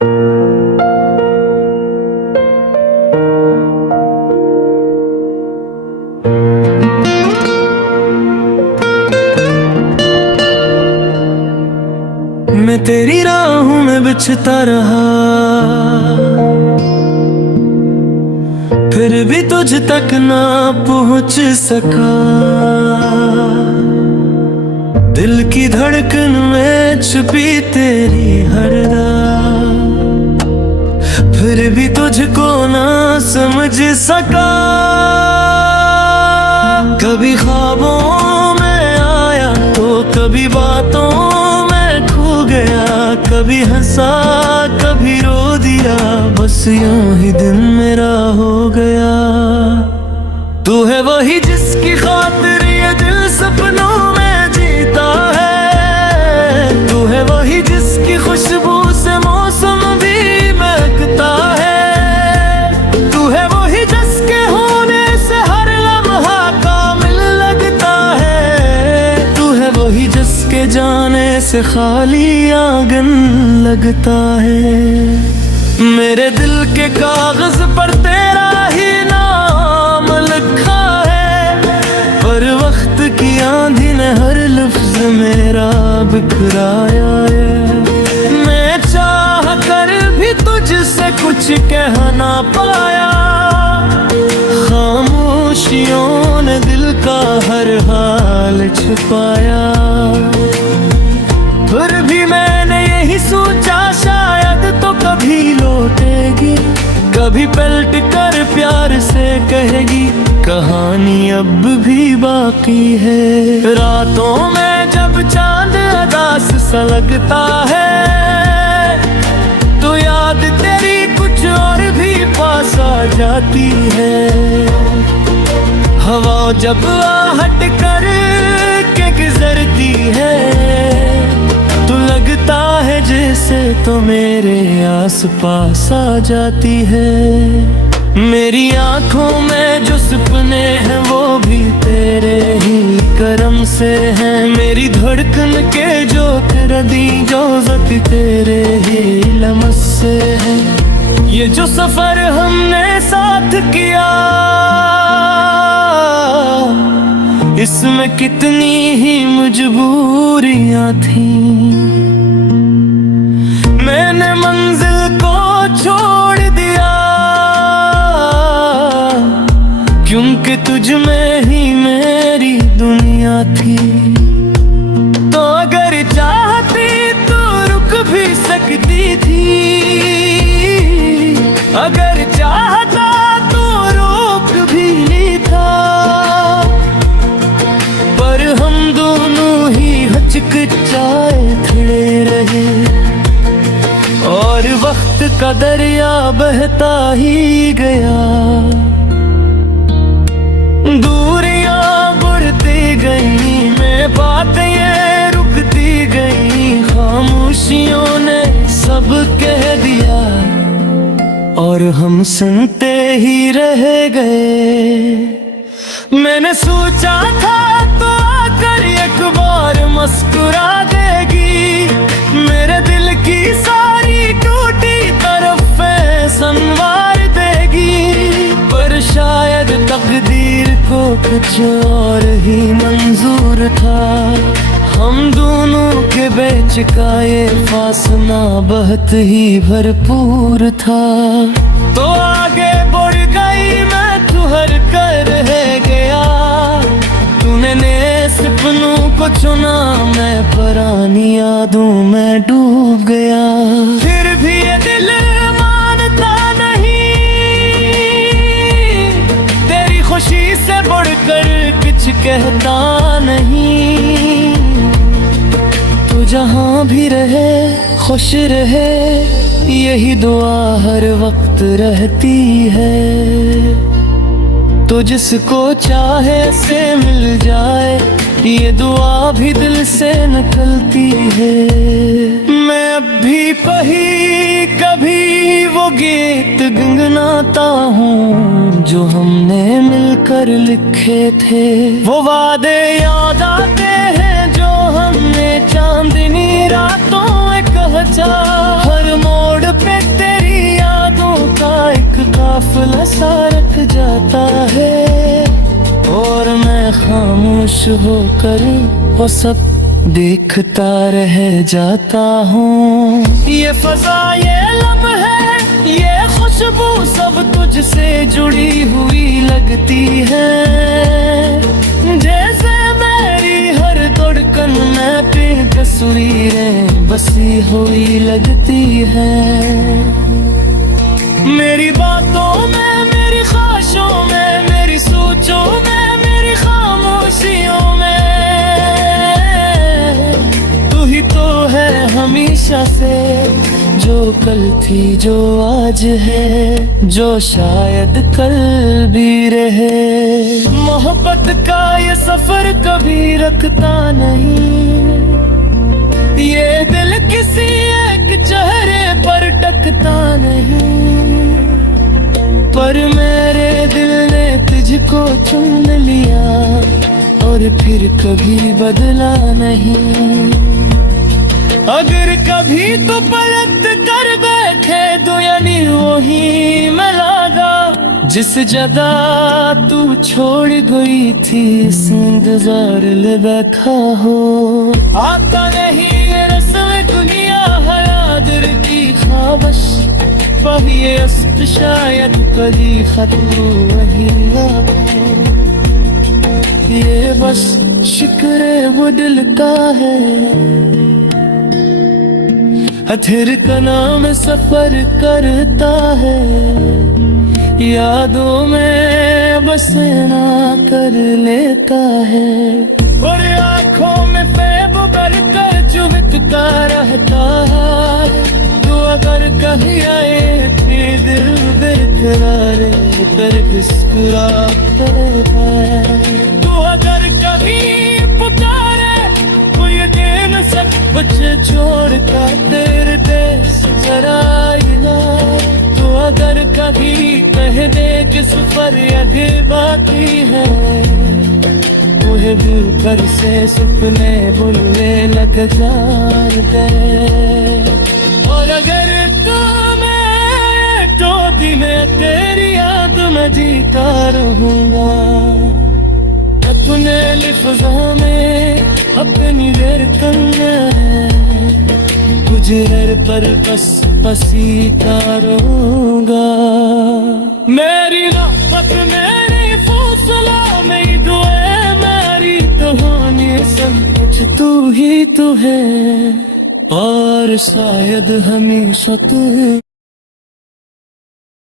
मैं तेरी राहों में बिछता रहा, फिर भी तुझ तक ना पहुंच सका। दिल की धड़कन में छुपी तेरी हर रात, फिर भी तुझको ना समझ सका। कभी ख्वाबों में आया तो कभी बातों में खो गया, कभी हंसा कभी रो दिया, बस यूं ही दिन मेरा हो गया। तू है वही जिसकी खातिर ये दिल सपनों में जीता है, तू है वही जिसकी खुशबू से मौसम भी महकता है, तू है वही जिसके होने से हर लम्हा कामिल लगता है, तू है वही जिसके जाने से खाली आंगन लगता है। मेरे दिल के कागज पर तेरा ही नाम लिखा है, पर वक्त की आंधी ने हर लफ्ज मेरा बिखराया है। मैं चाह कर भी तुझसे कुछ कह ना पाया, खामोशियों ने दिल का हर हाल छुपाया। फिर भी मैंने यही सोचा शायद तो कभी लौटेगी, कभी पलट कर प्यार से कहेगी कहानी अब भी बाकी है। रातों में जब चांद अदास सा लगता है, तो याद तेरी कुछ और भी पास आ जाती है। हवा जब आहट कर के गुजरती है, तो लगता है जैसे तो मेरे आस पास आ जाती है। मेरी आंखों में जो सपने हैं वो भी तेरे ही करम से हैं, मेरी धड़कन के जो रदी जो वक्त तेरे ही लमस से है। ये जो सफर हमने साथ किया, इसमें कितनी ही मजबूरियां थी। मैंने मंजिल को छोड़ दिया, क्योंकि तुझ में ही मेरी दुनिया थी। तो अगर चाहती तो रुक भी सकती थी, अगर चाहता तो रोक भी नहीं था, पर हम दोनों ही हचकिचाए खड़े रहे, और वक्त का दरिया बहता ही गया। दूरियां बढ़ती गई, मैं बातें ये रुकती गई, खामोशियों ने सब कह दिया और हम सुनते ही रह गए। मैंने सोचा था तो आकर एक बार मुस्कुरा देगी, मेरे दिल की सारी टूटी तरफ़ें संवार देगी, पर शायद तकदीर को कुछ और ही मंजूर था। हम दोनों के बीच का ये फासला बहुत ही भरपूर था। तो आगे बढ़ गई मैं, तू हर कर है गया, तूने नए सपनों को चुना, मैं पुरानी यादों में डूब गया। फिर भी ये दिल मानता नहीं, तेरी खुशी से बढ़कर कुछ कहता नहीं। तू जहाँ भी रहे खुश रहे, यही दुआ हर वक्त रहती है। तो जिसको चाहे से मिल जाए, ये दुआ भी दिल से निकलती है। मैं अब भी कभी वो गीत गुनगुनाता हूँ जो हमने मिलकर लिखे थे। वो वादे याद आते हैं जो हमने चांदनी रातों में कहा, हर मोड़ पे खामोश होकर वो सब देखता रह जाता हूँ। ये फजा, ये लम्हे, ये खुशबू सब तुझसे जुड़ी हुई लगती है। जैसे मेरी हर धड़कन में पे तस्वीरें बसी हुई लगती है। मेरी बातों में, मेरी ख्वाहिशों में, मेरी सोचों में, मेरी खामोशियों में तू ही तो है हमेशा से। जो कल थी, जो आज है, जो शायद कल भी रहे। मोहब्बत का ये सफर कभी रखता नहीं, ये दिल किसी एक चेहरे पर टकता नहीं। पर मेरे दिल ने तुझको चुन लिया और फिर कभी बदला नहीं। अगर कभी तो पलट कर बैठे तो यानी वही मैं लागा जिस जगह तू छोड़ गई थी, इस इंतजार ले बैठा हो। आता नहीं ये रस्म दुनिया है दिल की ख्वाहिश, वही अस्त शायद कभी खत्म वही ये बस शिकरे वो दिल का है। हथेर का नाम सफर करता है, यादों में बसना कर लेता है। और आँखों में फ़ैब भरकर चुभकता रहता है। तो अगर कहीं आए फिर दिल बेकरार कर मुस्कुराता है। तो अगर कहीं पुकारे तो ये दे न सक बच्चे छोड़ कर तेरे देश जराएगा। तो अगर कभी कहने के सफर आगे बाकी है, तुहे दिल कर से सपने बुलने लग जाते। और अगर तुम्हें टोटी में तेरी याद में जीता रहूंगा, अपने लिफ्ज़ों में अपनी धड़कन में तुझे हर पर बस पसीता रहूंगा। मेरी राहत, मेरी फौसला, मेरी दुआ, मेरी कहानी सब कुछ तू ही तू है। और शायद हमेशा तू